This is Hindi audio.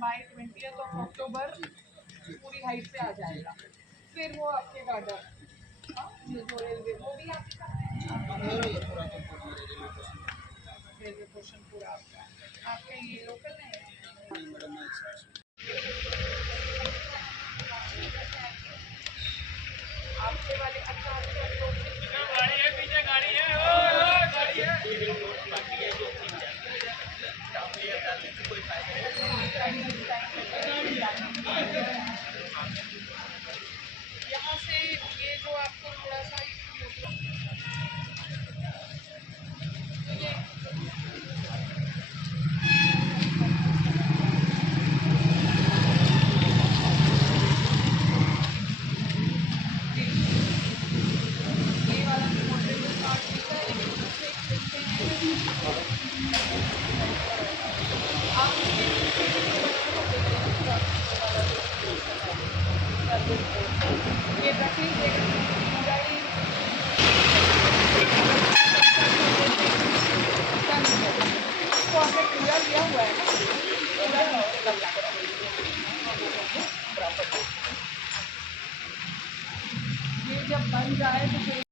बाय 20th ऑफ अक्टूबर पूरी हाइट पे आ जाएगा। फिर वो आपके गार्डन, हाँ जो रेलवे वो भी आपका रेलवे पोर्शन पूरा आपका ये लोकल नहीं आपके वाले गाड़ी है, पीछे गाड़ी है, गाड़ी है। यहाँ से ये जो आपको थोड़ा सा ये वाला पोर्टेबल कार्ड मिलता है, लेकिन उससे देखते हैं आप ये रखी पूरा ही इसको आपने पूरा लिया हुआ है ना, पूरा ये जब बन जाए तो फिर